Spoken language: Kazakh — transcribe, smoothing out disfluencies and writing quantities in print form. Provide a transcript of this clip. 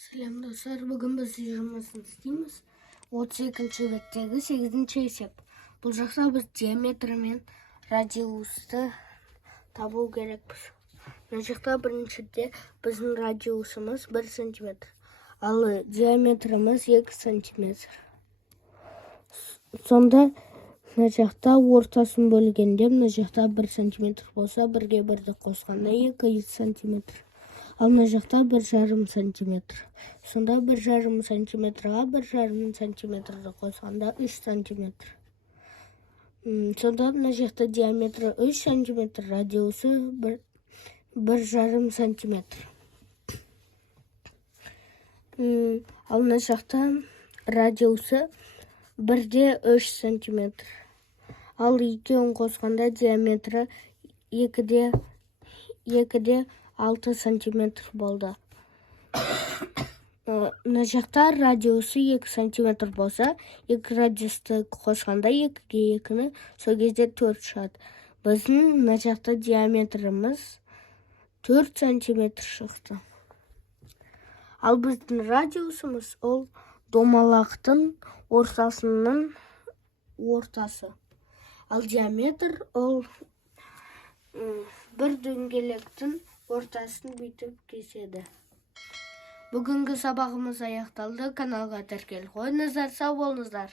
Selam dostlar, bugün biz yürümesini isteymiz. 32. bеттегі 8-ci есеп. Бұл жақта біз диаметр мен радиусты табу керекпіз. Мына жақта біріншіде біздің радиусымыз 1 сантиметр. Ал диаметріміз 2 сантиметр. Сонда мына жақта ортасын бөлгенде мына жақта 1 сантиметр болса, бірге бірді қосқанда 2 сантиметр. Ал мына жақта 1,5 сантиметр. Сонда 1,5 сантиметрға 1,5 сантиметрді қосқанда 3 сантиметр. Сонда мына жақта диаметрі 3 сантиметр, радиусы 1,5 сантиметр. Ал мына жақта радиусы 1,3 сантиметр. Ал екеуін қосқанда диаметрі 2,6 сантиметр болды. Мына жақта радиусы 2 сантиметр болса, 2 радиусты қосқанда 2-ге 2-ні сол кезде 4 шығады. Біздің мына жақта диаметріміз 4 сантиметр шықты. Ал біздің радиусымыз ол домалақтың ортасының ортасы. Ал диаметр ол бір дөңгелектің ортасын бүйтіп кеседі. Бүгінгі сабағымыз аяқталды. Каналға тіркеліп қойыңыздар, сау болыңыздар.